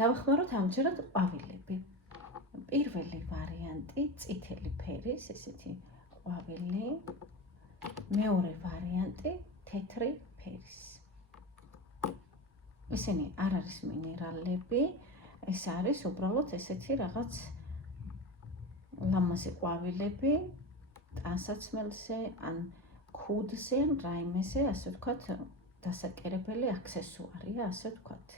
დავახმაროთ ამჯერად ყვავილები. პირველი ვარიანტი წითელი ფერის, ესეთი ყვავილი, მეორე ვარიანტი თეთრი ფერის. ისინი არ არის მინერალები, ეს არის უბრალოდ ესეთი რაღაც ლამაზი ყვავილები, ტანსაცმელზე ან ქუდზე ან რაიმეზე, ასე ვთქვათ, დასაკერებელი აქსესუარია, ასე ვთქვათ.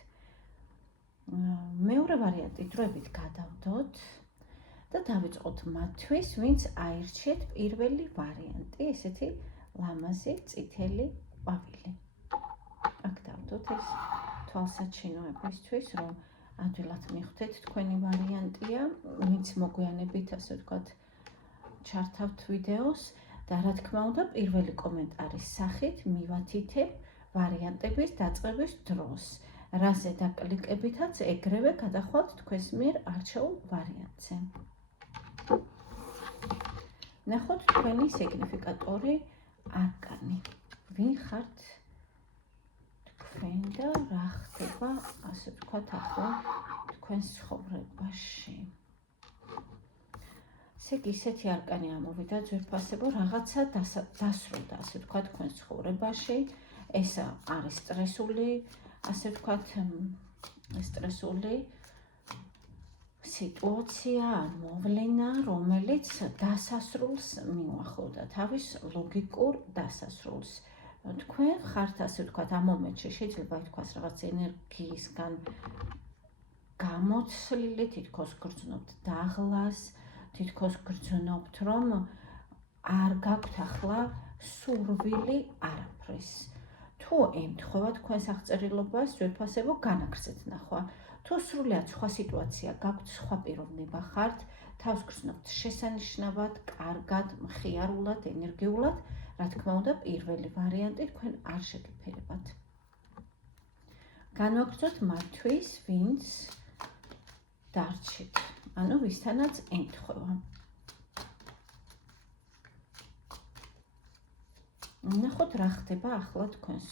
მეორე ვარიანტი დროებით გადავდოთ და დავიწყოთ მათთვის, ვინც აირჩიეთ პირველი ვარიანტი, ესეთი ლამაზი წითელი ყვავილი. აქ დავდოთ ეს თვალსაჩინოებისთვის, რომ ადვილად მიხვდეთ თქვენი ვარიანტია, ვინც მოგვიანებით, ასე ვთქვათ, ჩართავთ ვიდეოს და რა თქმა უნდა, პირველი კომენტარის სახით მივათითებ ვარიანტების დაწყების დროს. რაზე დაკლიკებითაც ეგრევე გადახვალთ თქვენს მიერ არჩეულ ვარიანტზე. ნახოთ თქვენი სიგნიფიკატორი არკანი. ვინ ხართ თქვენ და რა ხდება, ასე ვთქვათ, ახლა თქვენს ცხოვრებაში. ესე იგი, ისეთი არკანი ამოვიდა ძვირფასებო, რაღაცა დასრულდა, ასე ვთქვათ, თქვენს ცხოვრებაში. ეს არის სტრესული, ასე ვთქვათ, სტრესული სიტუაცია, მოვლენა, რომელიც დასასრულს მიუახლოვდა, თავის ლოგიკურ დასასრულს. თქვენ ხართ, ასე ვთქვათ, ამ მომენტში შეიძლება ითქვას რაღაც ენერგიისგან გამოცლილი, თითქოს გრძნობთ დაღლას, თითქოს გრძნობთ, რომ არ გაქვთ ახლა სურვილი არაფრის. თუ ემთხვევა თქვენს აღწერილობას, ძვირფასებო, განაგრძეთ ნახვა. თუ სრულიად სხვა სიტუაცია გაქვთ, სხვა პიროვნება ხართ, თავს გრძნობთ შესანიშნავად, კარგად, მხიარულად, ენერგიულად, რა თქმა უნდა, პირველი ვარიანტი თქვენ არ შეგიფერებათ. განვაგრძოთ მათთვის, ვინც დარჩით, ანუ ვისთანაც ემთხვევა. ნახოთ რა ხდება ახლა თქვენს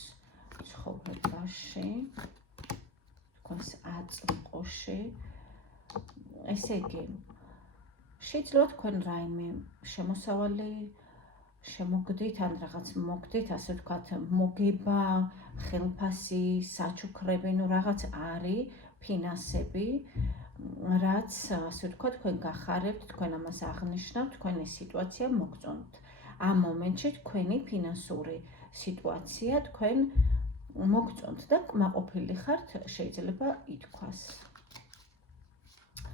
ცხოვრებაში, თქვენს აწმყოში. ესე იგი, შეიძლება თქვენ რაიმე შემოსავალი შემოგდით, ან რაღაც მოგდით, ასე ვთქვათ, მოგება, ხელფასი, საჩუქრები, ნუ რაღაც არის, ფინანსები, რაც, ასე ვთქვათ, თქვენ გახარებთ, თქვენ ამას აღნიშნავთ, თქვენი სიტუაცია მოგწონთ. ამ მომენტში თქვენი ფინანსური სიტუაცია თქვენ მოგწონთ და კმაყოფილი ხართ, შეიძლება ითქვას.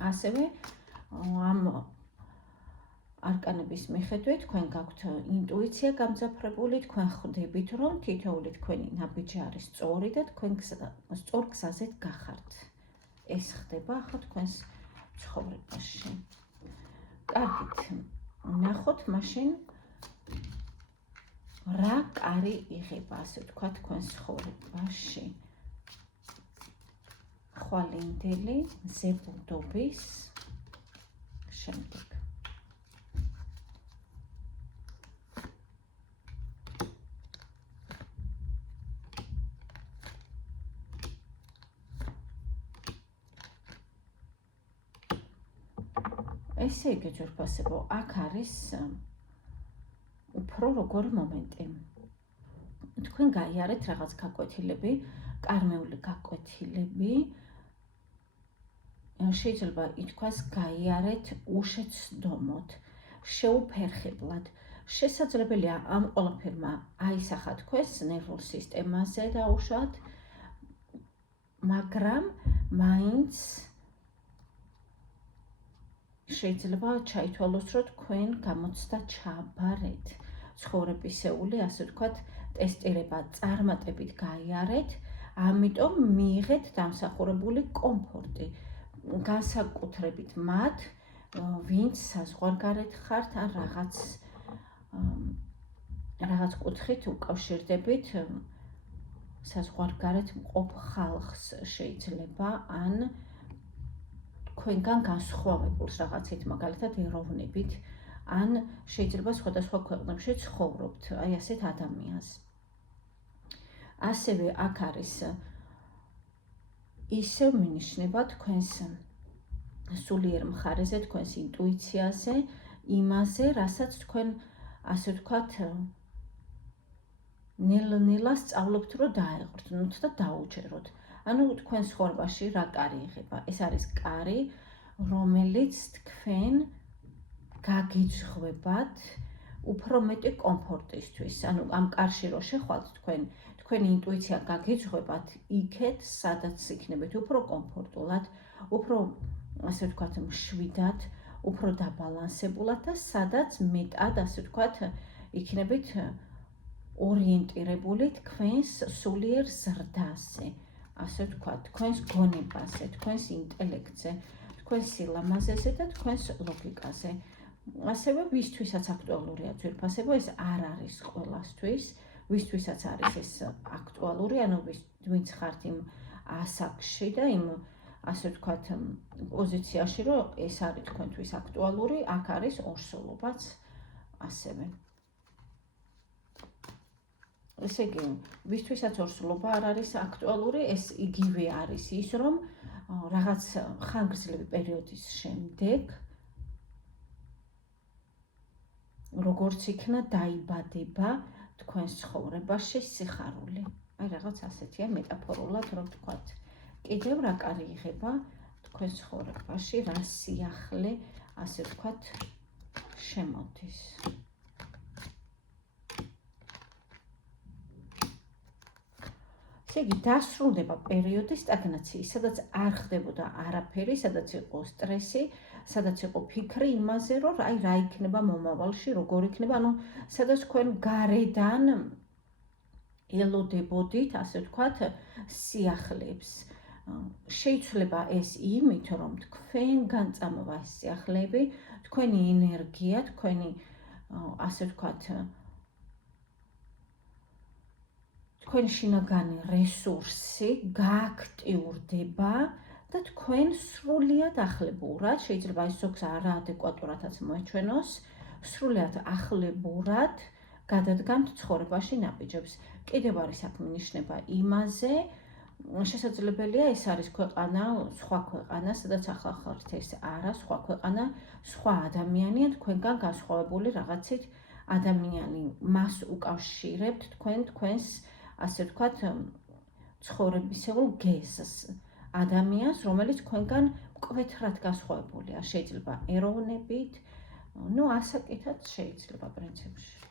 ასევე ამ არკანების მიხედვით თქვენ გაქვთ ინტუიცია გამძაფრებული, თქვენ ხვდებით, რომ თითოეული თქვენი ნაბიჯი არის სწორი და თქვენ სწორ გზაზე გახართ. ეს ხდება ახლა თქვენს ცხოვრებაში. კარგით, ნახოთ მაშინ რა კარი იღება, ასე ვთქვათ, თქვენს ცხოვრებაში. ხვალინდელი, ზებუნდობის შემდეგ. ესე იგი, ძვირფასებო, აქ არის უფრო როგორი მომენტი. თქვენ გაიარეთ რაღაც გაკვეთილები, კარმეული გაკვეთილები, შეიძლება ითქვას გაიარეთ უშეცდომოდ, შეუფერხებლად. შესაძლებელია ამ ყველაფერმა აისახა თქვენს ნერვულ სისტემაზე დაუშვათ, მაგრამ მაინც შეიძლება ჩაითვალოს, რომ თქვენ გამოცდა ჩააბარეთ. ცხოვრებისეული, ასე ვთქვათ, ტესტირება წარმატებით გაიარეთ, ამიტომ მიიღეთ დამსახურებული კომფორტი. განსაკუთრებით მათ, ვინც საზღვარგარეთ ხართ, ან რაღაც კუთხით უკავშირდებით საზღვარგარეთ მყოფ ხალხს შეიძლება, ან თქვენგან განსხვავებულს რაღაცით, მაგალითად ეროვნებით, ან შეიძლება სხვადასხვა ქვეყნებში ცხოვრობთ, აი ასეთ ადამიანს. ასევე აქ არის ისევ მინიშნება თქვენს სულიერ მხარეზე, თქვენს ინტუიციაზე, იმაზე, რასაც თქვენ, ასე ვთქვათ, ნელ-ნელა სწავლობთ, რომ დაეღრდნოთ და დაუჯეროთ. ანუ თქვენ ცხოვრებაში რა კარი იღება? ეს არის კარი, რომელიც თქვენ გაგიძღვებათ უფრო მეტი კომფორტისთვის. ანუ ამ კარში რო შეხვალთ თქვენი ინტუიცია გაგიძღვებათ იქეთ, სადაც იქნებით უფრო კომფორტულად, უფრო, ასე ვთქვათ, მშვიდად, უფრო დაბალანსებულად და სადაც მეტად, ასე ვთქვათ, იქნებით ორიენტირებული თქვენს სულიერ ზრდაზე, ასე ვთქვათ, თქვენს გონებაზე, თქვენს ინტელექტზე, თქვენს სილამაზეზე და თქვენს ლოგიკაზე. ასევე ვისთვისაც აქტუალურია ძვირფასება, ეს არ არის ყველასთვის, ვისთვისაც არის ეს აქტუალური, ანუ ვინც ხართ იმ ასაკში და იმ, ასე ვთქვათ, პოზიციაში, რომ ეს არის თქვენთვის აქტუალური, აქ არის ორსულობაც ასევე. ესე იგი, ვისთვისაც ორსულობა არ არის აქტუალური, ეს იგივე არის ის, რომ რაღაც ხანგრძლივი პერიოდის შემდეგ როგორც იქნა დაიბადება თქვენს ცხოვრებაში სიხარული. აი რაღაც ასეთია მეტაფორულად რომ ვთქვათ. კიდევ რა კარი იღება თქვენს ცხოვრებაში, რა სიახლე, ასე ვთქვათ, შემოდის. ესე იგი, დასრულდება პერიოდი სტაგნაციის, სადაც არ ხდებოდა არაფერი, სადაც იყო სტრესი, სადაც იყო ფიქრი იმაზე, რომ აი რა იქნება მომავალში, როგორ იქნება, ანუ სადაც თქვენ გარედან ელოდებოდით, ასე ვთქვათ, სიახლეებს. შეიძლება ეს იმით, რომ თქვენგან წამოვა ეს სიახლეები, თქვენი ენერგია, თქვენი, ასე ვთქვათ, თქვენი შინაგანი რესურსი გააქტიურდება და თქვენ სრულიად ახლებურად, შეიძლება ეს ზოგს არაადეკვატურადაც მოეჩვენოს, სრულიად ახლებურად გადადგამთ ცხოვრებაში ნაბიჯებს. კიდევ არის აქ მინიშნება იმაზე, შესაძლებელია ეს არის ქვეყანა, სხვა ქვეყანა, სადაც ახლა ხართ, ეს არა, სხვა ქვეყანა, სხვა ადამიანია, თქვენგან განსხვავებული რაღაცით ადამიანი. მას უკავშირებთ თქვენს, ასე ვთქვათ, ცხოვრებისეულ გეზს. ადამიანს, რომელიც თქვენგან მკვეთრად განსხვავებულია, შეიძლება ეროვნებით, ну, ასაკითაც შეიძლება პრინციპში.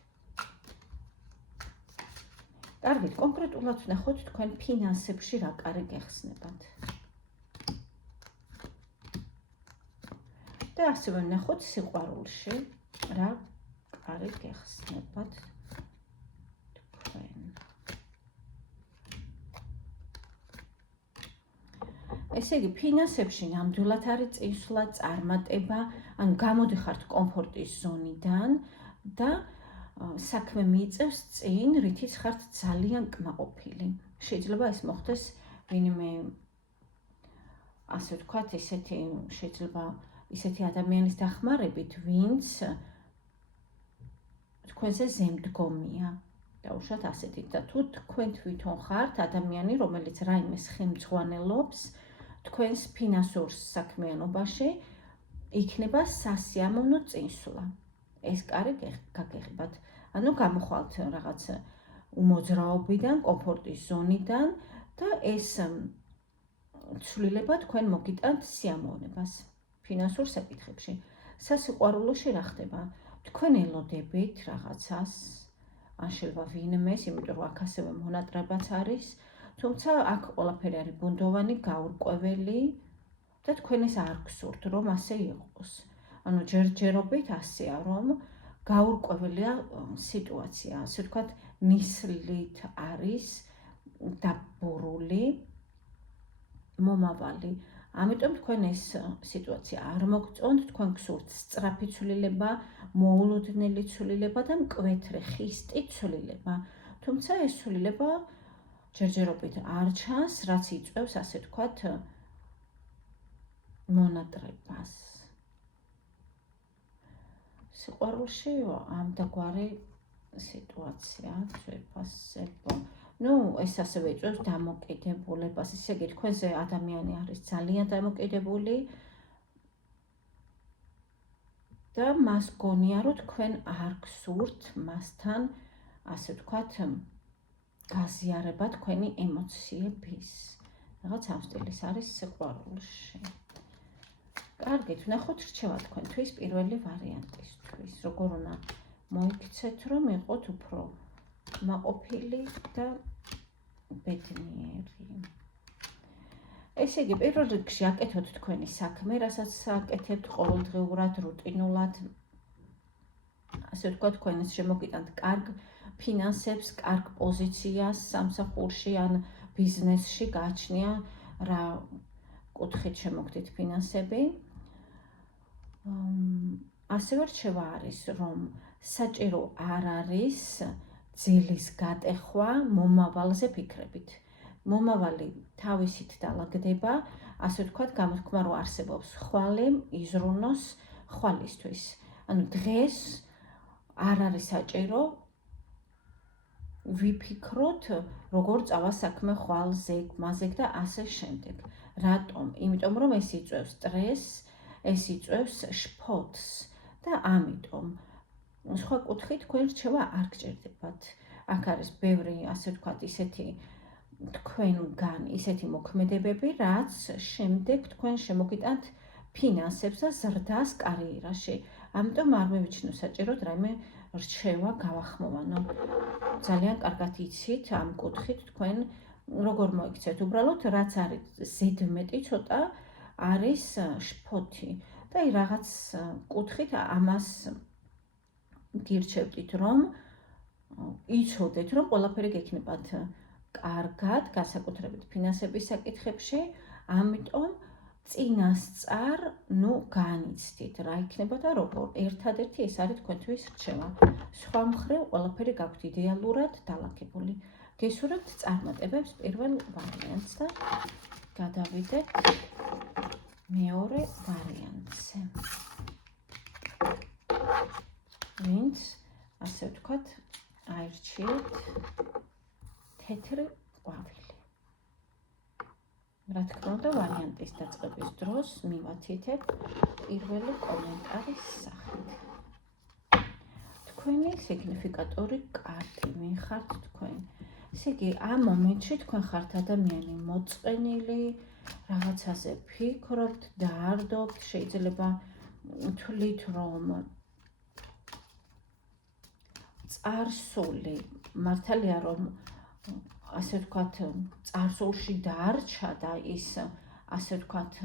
კარგით, კონკრეტულად ვნახოთ თქვენ ფინანსებში რა კარი გეხსნებათ. და ასევე ვნახოთ სიყვარულში რა კარი გეხსნებათ თქვენ. ესე იგი, ფინანსებში ნამდვილად არის წინსვლა, წარმატება, ან გამოდიხართ კომფორტის ზონიდან და საქმე მიიწევს წინ, რითიც ხართ ძალიან კმაყოფილი. შეიძლება ეს მოხდეს ვინმე, ასე ვთქვათ, შეიძლება ისეთი ადამიანის დახმარებით, ვინც თქვენზე ზემდგომია. დაუშვათ ასეთით და თუ თქვენ თვითონ ხართ ადამიანი, რომელიც რაიმეს ხელმძღვანელობს თქვენს ფინანსურ საქმიანობაში, იქნება სასიამოვნო წინსვლა. ეს კარი გაგეხებათ. ანუ გამოხვალთ რაღაც უმოძრაობიდან, კომფორტის ზონიდან და ეს ცვლილება თქვენ მოგიტანთ სიამოვნებას ფინანსურ საკითხებში. სასიყვარულოში რა ხდება? თქვენ ელოდებით რაღაცას, ან შეიძლება ვინმეს, იმიტომ რომ აქ ასევე მონატრებაც არის, თუმცა აქ ყველაფერი არის ბუნდოვანი, გაურკვეველი და თქვენ ეს არ გსურთ, რომ ასე იყოს. ანუ ჯერჯერობით ასეა, რომ გაურკვეველია სიტუაცია, ასე ვთქვათ, ნისლით არის დაბურული მომავალი. ამიტომ თქვენ ეს სიტუაცია არ მოგწონთ, თქვენ გსურთ სწრაფი ცვლილება, მოულოდნელი ცვლილება და მკვეთრი ხისტი ცვლილება. თუმცა ეს ცვლილება ჯერჯერობით არ ჩანს, რაც იწვევს, ასე ვთქვათ, მონატრებას. სიყვარულში ამდაგვარი სიტუაცია, ძვირფასებო. ეს ასევე იწვევს დამოკიდებულებას, ისე იგი თქვენზე ადამიანი არის ძალიან დამოკიდებული და მას გონია, რომ თქვენ არ გსურთ მასთან, ასე ვთქვათ, გაზიარება თქვენი ემოციების. რაღაც ამ სტილის არის სიყვარულში. კარგით, ვნახოთ რჩევა თქვენთვის პირველი ვარიანტისთვის. როგორ უნდა მოიქცეთ, რომ იყოთ უფრო მაყოფილი და ბედნიერი. ესე იგი, პირველ რიგში აკეთოთ თქვენი საქმე, რასაც აკეთებთ ყოველდღიურად, რუტინულად. ასე ვთქვათ, თქვენს შემოგიტანთ კარგ ფინანსებს, კარგ პოზიციას სამსახურში ან ბიზნესში გააჩნია რა კუთხით შემოგდით ფინანსები. ასევე რჩევა არის, რომ საჭირო არ არის ძილის გატეხვა მომავალზე ფიქრებით. მომავალი თავისით დალაგდება, ასე ვთქვათ, გამოთქმა რომ არსებობს ხვალე, იზრუნოს ხვალისთვის. ანუ დღეს არ არის საჭირო ვიფიქროთ, როგორ წავა საქმე ხვალ ზეგ, მაზეგ და ასე შემდეგ. რატომ? იმიტომ რომ ეს იწვევს სტრესს, ეს იწვევს შფოთს და ამიტომ სხვა კუთხით თქვენ რჩევა არ გჭირდებათ. აქ არის ბევრი, ასე ვთქვათ, თქვენგან ისეთი მოქმედებები, რაც შემდეგ თქვენ შემოგიტანთ ფინანსებს და ზრდას კარიერაში. ამიტომ არ მივიჩნევ საჭიროდ რაიმე რჩევა გავახმოვანო. ძალიან კარგად იცით ამ კუთხით თქვენ როგორ მოიქცეთ. უბრალოდ რაც არის ზედმეტი ცოტა არის შფოთი და რაღაც კუთხით ამას გირჩევდით, რომ იცოდეთ, რომ ყველაფერი გექნებათ კარგად, განსაკუთრებით ფინანსების საკითხებში, ამიტომ წინასწარ განიცდით რა იქნება და როგორ. ერთადერთი ეს არის თქვენთვის რჩევა. სხვა მხრივ ყველაფერი გაქვთ იდეალურად დალაგებული. გესურვებთ წარმატებებს პირველ ვარიანტს და გადავიდეთ მეორე ვარიანტზე. ვინც, ასე ვთქვათ, აირჩიეთ თეთრი ყვავილი. რა თქმა უნდა, ვარიანტის დაწყების დროს მივათითებ პირველი კომენტარის სახით. თქვენი სიგნიფიკატორი კარტი, ვინ ხართ თქვენ? ესე იგი, ამ მომენტში თქვენ ხართ ადამიანი მოწყენილი, რაღაცაზე ფიქრობთ, დაარდობთ, შეიძლება თვლით, რომ წარსული, მართალია რომ ასე ვთქვათ, წარსულში დაარჩა და ის, ასე ვთქვათ,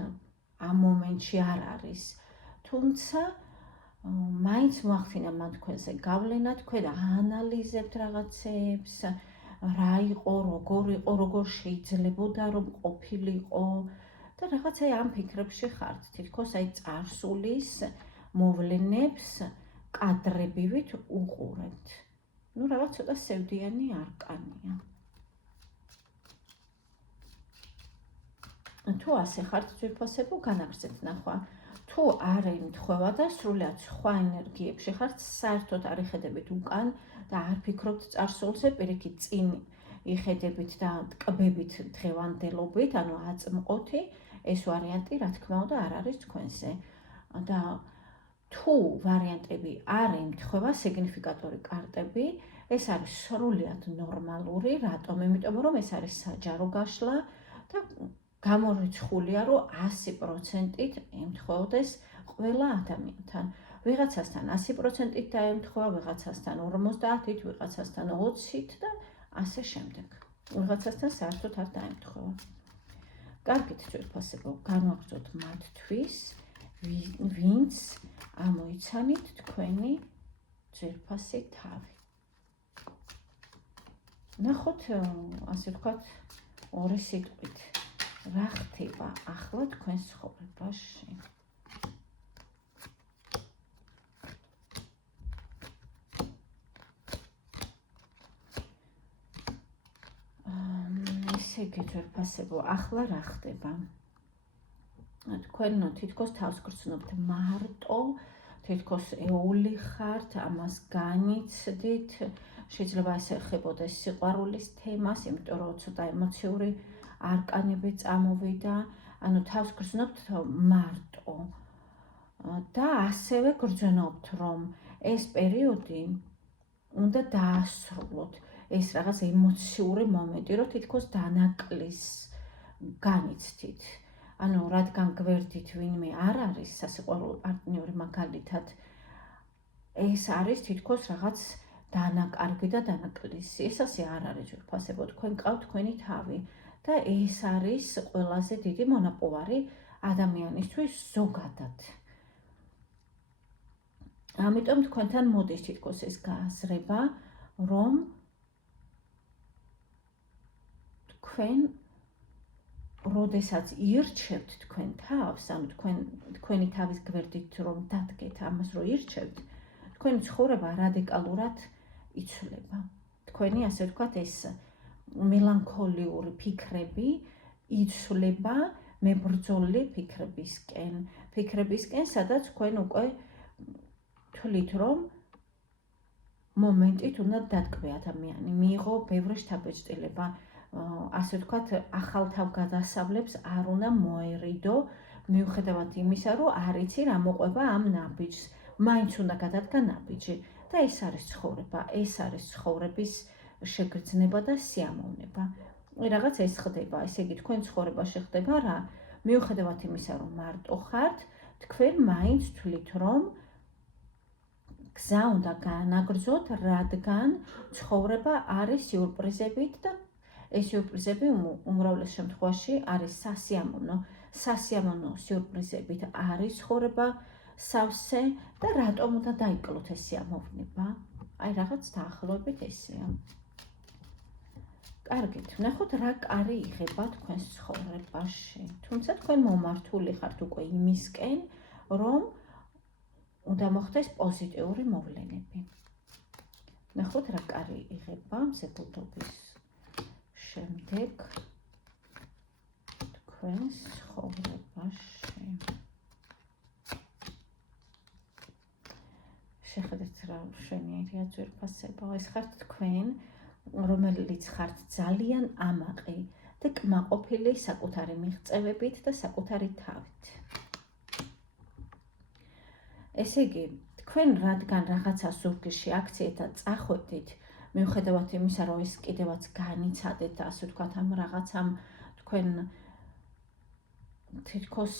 ამ მომენტში არ არის. თუმცა, მაინც მოახდინა მან თქვენზე გავლენა, თქვენ აანალიზებთ რაღაცებს, რა იყო, როგორ შეიძლებოდა რომ ყოფილიყო და რაღაცა ამ ფიქრებში ხართ. თითქოს აი წარსულის მოვლენებს კადრებივით უყურებთ. რაღაც ცოტა სევდიანი არკანია. თუ ასე ხართ ძვირფასებო, განაგრძეთ ნახვა. თუ არ ემთხვევა და სრულიად სხვა ენერგიებში ხართ, საერთოდ არ იხედებით უკან და არ ფიქრობთ წარსულზე, პირიქით წინ იხედებით და ტკბებით დღევანდელობით, ანუ აწმყოთი, ეს ვარიანტი, რა თქმა უნდა, არ არის თქვენზე. და თუ ვარიანტები არ ემთხვევა, სიგნიფიკატორი კარტები, ეს არის სრულიად ნორმალური, რატომ? იმიტომ რომ ეს არის საჯარო გაშლა და გამორიცხულია, რომ 100%-ით ემთხვეოდეს ყველა ადამიანთან. ვიღაცასთან 100%-ით დაემთხვევა, ვიღაცასთან 50-ით, ვიღაცასთან 20-ით და ასე შემდეგ. ვიღაცასთან საერთოდ არ დაემთხვევა. კარგით ძვირფასებო, განვაგრძოთ მათთვის, ვინც ამოიცანით თქვენი ძვირფასი თავი. ნახოთ, ასე ვთქვათ, ორი სიტყვით. რა ხდება ახლა თქვენს ცხოვრებაში? ესე იგი ძვირფასებო, ახლა რა ხდება? თქვენ თითქოს თავს გრძნობთ მარტო, თითქოს ეული ხართ, ამას განიცდით, შეიძლება ასე ხებოდეს სიყვარულის თემას, იმიტომ რომ ცოტა ემოციური არკანები წამოვიდა, ანუ თავს გრძნობთ მარტო და ასევე გრძნობთ, რომ ეს პერიოდი უნდა დაასრულოთ, ეს რაღაც ემოციური მომენტი, რომ თითქოს დანაკლისს განიცდით. ანუ რადგან გვერდით ვინმე არ არის სასიყვარულო პარტნიორი მაგალითად, ეს არის თითქოს რაღაც დანაკარგი და დანაკლისი. ეს ასე არ არის ძვირფასებო, თქვენ გყავთ თქვენი თავი და ეს არის ყველაზე დიდი მონაპოვარი ადამიანისთვის ზოგადად. ამიტომ თქვენთან მოდის თითქოს ეს გააზრება, რომ თქვენ როდესაც ირჩევთ თქვენ თავს, ანუ თქვენი თავის გვერდით რომ დადგეთ ამას რომ ირჩევთ, თქვენი ცხოვრება რადიკალურად იცვლება. თქვენი ასე ვთქვათ ეს მელანქოლიური ფიქრები იცვლება მებრძოლი ფიქრებისკენ, სადაც თქვენ უკვე თვლით რომ მომენტით უნდა დადგმე ადამიანი, მიიღო ბევრი შთაბეჭდილება, ასე ვთქვათ, ახალ თავგადასავლებს არ უნდა მოერიდო, მიუხედავად იმისა, რომ არ იცი რა მოყვება ამ ნაბიჯს, მაინც უნდა გადადგა ნაბიჯი და ეს არის ცხოვრება, ეს არის ცხოვრების შეგრძნება და სიამოვნება. რაღაც ეს ხდება, ესე იგი თქვენ ცხოვრებაში ხდება რა, მიუხედავად იმისა, რომ მარტო ხართ, თქვენ მაინც თვლით, რომ გზა უნდა გაანაგრძოთ, რადგან ცხოვრება არის სიურპრიზებით და ეს სიურპრიზები უმრავლეს შემთხვევაში არის სასიამოვნო სიურპრიზებით არის ცხოვრება სავსე და რატომ უნდა დაიკლოთ ეს სიამოვნება? აი რაღაც დაახლოებით ესეა. კარგით, ვნახოთ რა კარი იღება თქვენს ცხოვრებაში. თუმცა თქვენ მომართული ხართ უკვე იმისკენ, რომ უნდა მოხდეს პოზიტიური მოვლენები. ვნახოთ რა კარი იღება მზებულობის შემდეგ თქვენს ცხოვრებაში. შეხედეთ რა შვენიერია ძვირფასება. ეს ხართ თქვენ, რომელიც ხართ ძალიან ამაყი და კმაყოფილი საკუთარი მიღწევებით და საკუთარი თავით. ესე იგი, თქვენ რადგან რაღაცა ზურგში აქციეთ და წახვედით, მიუხედავად იმისა, რომ ეს კიდევაც განიცადეთ და ასე ვთქვათ, ამ რაღაცამ თქვენ თითქოს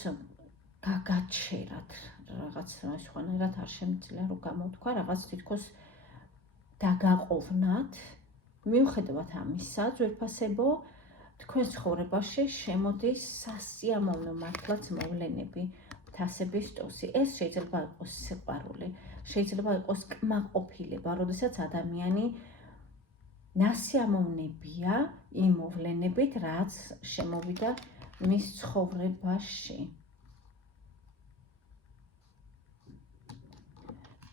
გაგაჩერათ, რაღაც სხვანაირად არ შემიძლია რომ გამოვთქვა, რაღაც თითქოს დაგაყოვნათ. მიუხედავად ამისა, ძვირფასებო, თქვენ ცხოვრებაში შემოდის სასიამოვნო მართლაც მოვლენები, თასების ტოსი. ეს შეიძლება იყოს სიყვარული, შეიძლება იყოს კმაყოფილება, როდესაც ადამიანი ნასიამოვნებია იმ მოვლენებით, რაც შემოვიდა მის ცხოვრებაში.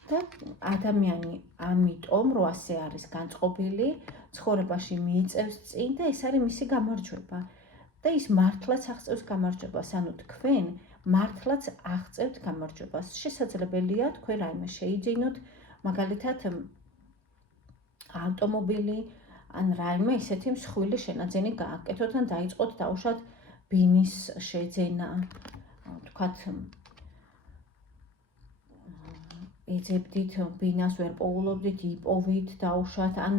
და ადამიანი ამიტომ, რომ ასე არის განწყობილი, ცხოვრებაში მიიწევს წინ და ეს არის მისი გამარჯვება. და ის მართლაც აღწევს გამარჯვებას, ანუ თქვენ მართლაც აღწევთ გამარჯვებას. შესაძლებელია თქვენ რაიმე შეიძინოთ, მაგალითად ავტომობილი, ან რაიმე ისეთი მსხვილი შენაძენი გააკეთოთ, ან დაიწყოთ დაუშვათ ბინის შეძენა, თქვათ ეძებდით ბინას, ვერ პოულობდით, იპოვით, დაუშვათ, ან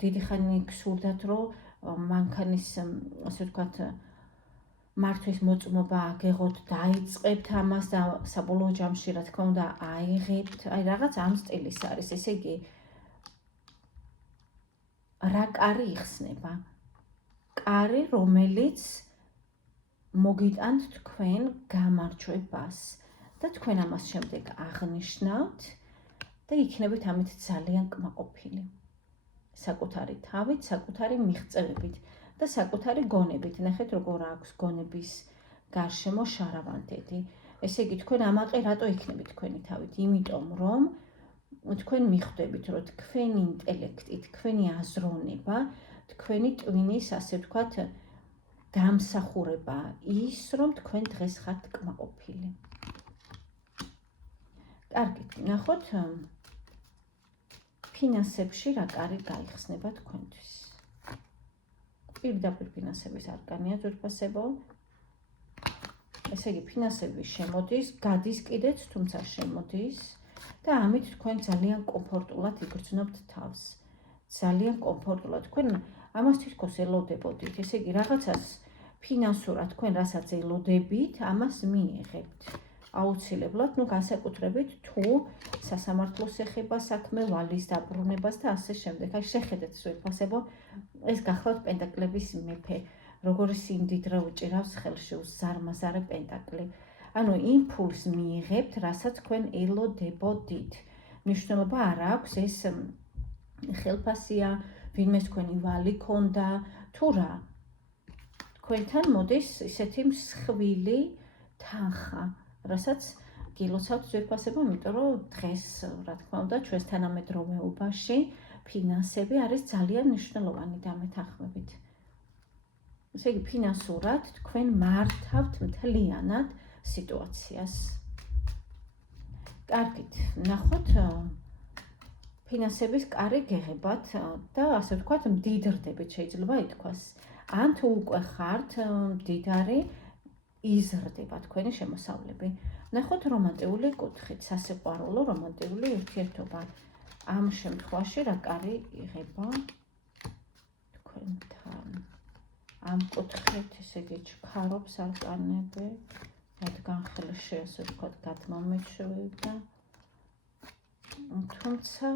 დიდი ხანი გსურდათ, რომ მანქანის, ასე ვთქვათ, მართვის მოწმობა აგეღოთ, დაიწყებთ ამას და საბოლოო ჯამში, რა თქმა უნდა, აიღებთ. აი რაღაც ამ სტილის არის. ესე იგი, რა კარი იხსნება? კარი, რომელიც მოგიტანთ თქვენ გამარჯვებას და თქვენ ამას შემდეგ აღნიშნავთ და იქნებით ამით ძალიან კმაყოფილი. საკუთარი თავით, საკუთარი მიღწევებით და საკუთარი გონებით. ნახეთ როგორ აქვს გონების გარშემო შარავანდედი. ესე იგი, თქვენ ამაყი რატო იქნებით თქვენი თავით? იმიტომ რომ თქვენ მიხვდებით, რომ თქვენი ინტელექტი, თქვენი აზროვნება, თქვენი ტვინის, ასე ვთქვათ, დამსახურება ის, რომ თქვენ დღეს ხართ კმაყოფილი. კარგით, ნახოთ ფინანსებში რა კარი გაიხსნება თქვენთვის. პირდაპირ ფინანსების არკანია ძვირფასებო. ესე იგი, ფინანსები შემოდის, გადის კიდეც, თუმცა შემოდის და ამით თქვენ ძალიან კომფორტულად იგრძნობთ თავს. ძალიან კომფორტულად. თქვენ ამას თითქოს ელოდებოდით. ესე იგი, რაღაცას ფინანსურად თქვენ რასაც ელოდებით, ამას მიიღებთ. აუცილებლად, განსაკუთრებით თუ სასამართლოს ეხება საქმე, ვალის დაბრუნებას და ასე შემდეგ. აი შეხედეთ ძვირფასებო, ეს გახლავთ პენტაკლების მეფე. როგორი სიმდიდრე უჭირავს ხელში უზარმაზარი პენტაკლი. ანუ იმპულს მიიღებთ, რასაც თქვენ ელოდებოდით. მნიშვნელობა არ აქვს ეს ხელფასია, ვინმეს თქვენი ვალი ქონდა, თუ რა. თქვენთან მოდის ისეთი მსხვილი თანხა, რასაც გილოცავთ ძვირფასებო, იმიტომ რომ დღეს, რა თქმა უნდა, ჩვენს თანამედროვეობაში ფინანსები არის ძალიან მნიშვნელოვანი დამეთანხმებით. ესე იგი, ფინანსურად თქვენ მართავთ მთლიანად სიტუაციას. კარგით, ნახოთ ფინანსების კარი გეღებათ და ასე ვთქვათ, მდიდრდებით შეიძლება ითქვას. ან თუ უკვე ხართ მდიდარი, იზრდება თქვენი შემოსავლები. ნახოთ რომანტიული კუთხით, სასიყვარულო რომანტიული ურთიერთობა. ამ შემთხვევაში რა კარი იღება თქვენთან? ამ კუთხით, ესე იგი, ჩქარობს არკანები, რადგან ხელში, ასე ვთქვათ, გადმომეჩვევდა. თუმცა,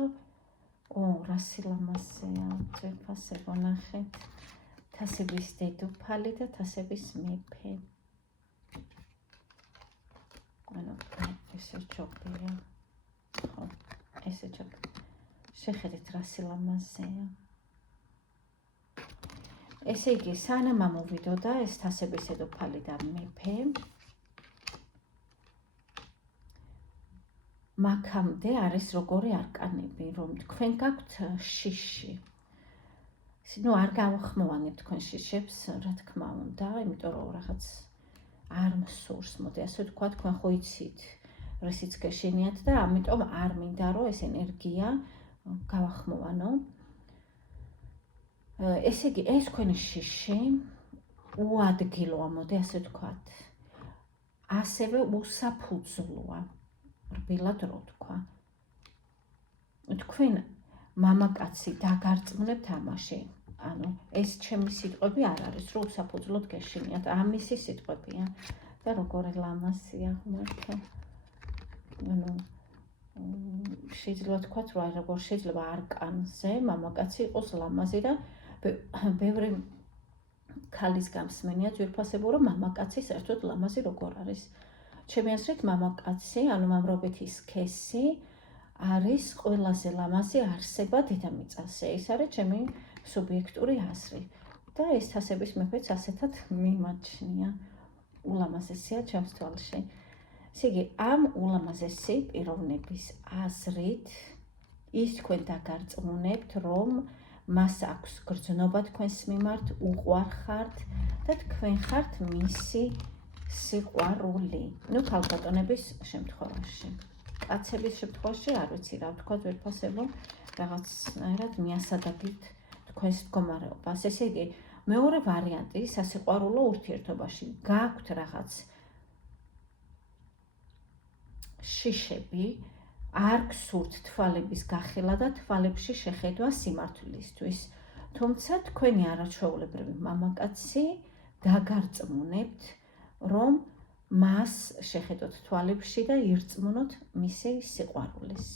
რა სილამაზეა, ძვირფასებო, ნახეთ. თასების დედოფალი და თასების მეფე. ანუ ესე ჯობია. ხო, ესე ჯობია. შეხედეთ რა სილამაზეა. ესე იგი, სანამ ამოვიდოდა ეს თასების დედოფალი და მეფე, მაქამდე არის როგორი არკანები, რომ თქვენ გაქვთ შიში. არ გავხმოვანებ თქვენ შიშებს, რა თქმა უნდა, იმიტომ რომ რაღაც არ მსურს, მოდი ასე ვთქვა, თქვენ ხო იცით, რისიც გეშინიათ და ამიტომ არ მინდა რომ ეს ენერგია გავახმოვანო. ესე იგი, ეს თქვენი შიში უადგილოა, მოდი ასე ვთქვათ. ასევე უსაფუძვლოა, რბილად რო ვთქვა. თქვენ მამაკაცი დაგარწმუნებთ ამაში. ანუ ეს ჩემი სიტყვები არ არის, რომ უსაფუძვლოდ გეშინიათ, ამისი სიტყვებია და როგორი ლამაზია ღმერთო. ანუ შეიძლება ვთქვათ, რომ როგორ შეიძლება არკანზე მამაკაცი იყოს ლამაზი და ბევრი ქალის გამსმენია ძვირფასებო, რომ მამაკაცი საერთოდ ლამაზი როგორ არის. ჩემი აზრით, მამაკაცი, ანუ მამრობითი სქესი არის ყველაზე ლამაზი არსება დედამიწაზე. ეს არის ჩემი სუბიექტური აზრი. და ეს თასების მეფეც ასეთად მიმაჩნია. ულამაზესია ჩემს თვალში. ესე იგი, ამ ულამაზესი პიროვნების აზრით ის თქვენ დაგარწმუნებთ, რომ მას აქვს გრძნობა თქვენს მიმართ, უყვარხართ და თქვენ ხართ მისი სიყვარული. ქალბატონების შემთხვევაში. კაცების შემთხვევაში არ ვიცი რა ვთქვა ძვირფასებო, რაღაცნაირად მიასადაგებთ თქვენს მდგომარეობას. ესე იგი, მეორე ვარიანტი სასიყვარულო ურთიერთობაში გაქვთ რაღაც შიშები, არ გსურთ თვალების გახილა და თვალებში შეხედვა სიმართლისთვის. თუმცა თქვენი არაჩვეულებრივი მამაკაცი დაგარწმუნებთ, რომ მას შეხედოთ თვალებში და ირწმუნოთ მისი სიყვარულის.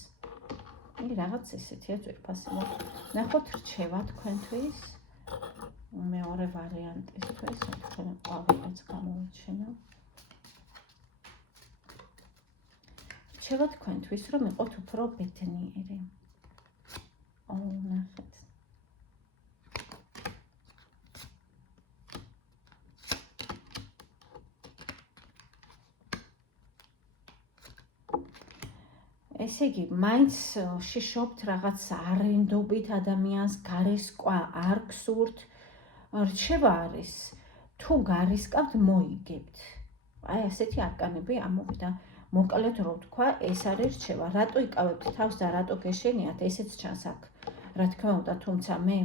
რაღაც ესეთია ძვირფასებო. ნახოთ რჩევა თქვენთვის მეორე ვარიანტისთვის, თქვენ ყვავილებს გამოვიჩინო. რჩევა თქვენთვის, რომ იყოთ უფრო ბედნიერი. ნახეთ. ესე იგი, მაინც შიშობთ რაღაც არენდობით ადამიანს, გარესკვა არ გსურთ. რჩევა არის, თუ გარისკავთ, მოიგებთ. აი, ასეთი არკანები ამოვიდა. მოკლედ რო ვთქვა, ეს არის რჩევა. რატო იკავებთ თავს და რატო გეშენიათ, ესეც ჩანს აქ. რა თქმა უნდა, თუმცა მე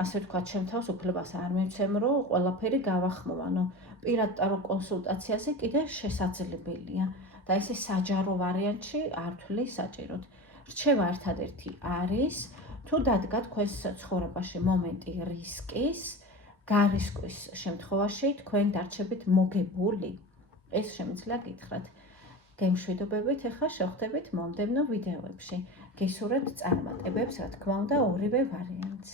ასე ვთქვათ, ჩემ თავს უფლებას არ მივცემ, რომ ყველაფერი გავახმოვანო. პირად ტარო კონსულტაციაზე კიდე შესაძლებელია და ესე საჯარო ვარიანტში არ ვთვლი საჭიროდ. რჩევა ერთადერთი არის, თუ დადგა თქვენს ცხოვრებაში მომენტი რისკის, გარისკვის შემთხვევაში თქვენ დარჩებით მოგებული. ეს შემიძლია გითხრათ. გემშვიდობებით, ახლა შევხვდებით მომდევნო ვიდეოებში. გისურვებთ წარმატებებს, რა თქმა უნდა, ორივე ვარიანტს.